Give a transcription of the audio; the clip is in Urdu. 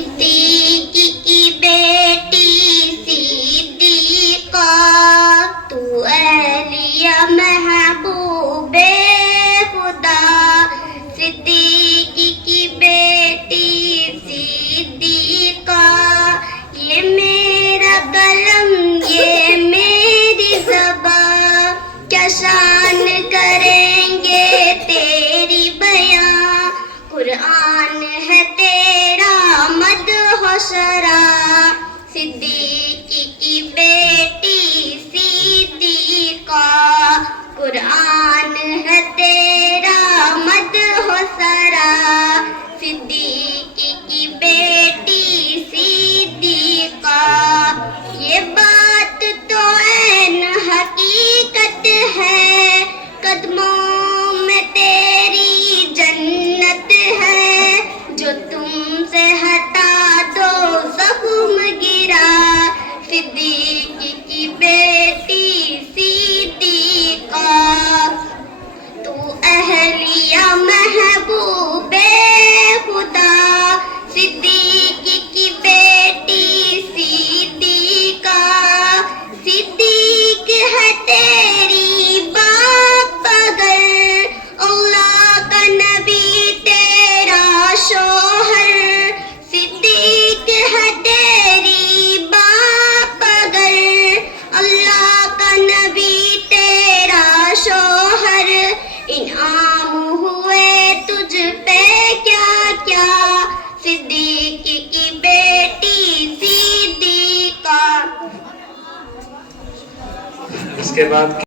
صدیق کی بیٹی صدیقہ، تو اہلیہ محبوب خدا، صدیق کی بیٹی صدیقہ، یہ میرا قلم یہ میری زبان، کیا شان کریں گے تیری بیاں، قرآن ہے تیرا مدح و شرح، صدیق کی بیٹی صدیقہ، قرآن ہے تیرا مدح و شرح، صدیق کی بیٹی صدیقہ، یہ بات تو عین حقیقت ہے، قدموں میں تیری جنت ہے، جو تم سے ہٹا دو زخم گرا، صدیق کی بیٹی صدیقہ، تو اہلیہ محبوب خدا، صدیق کی بیٹی صدیقہ، صدیق ہے تیری باپ اگر، اللہ کا نبی تیرا شوہر، صدیق ہے تیری باپ اگر، اللہ کا نبی تیرا شوہر، انعام ہوئے تجھ پہ کیا کیا، صدیق کی بیٹی صدیقہ۔ اس کے بعد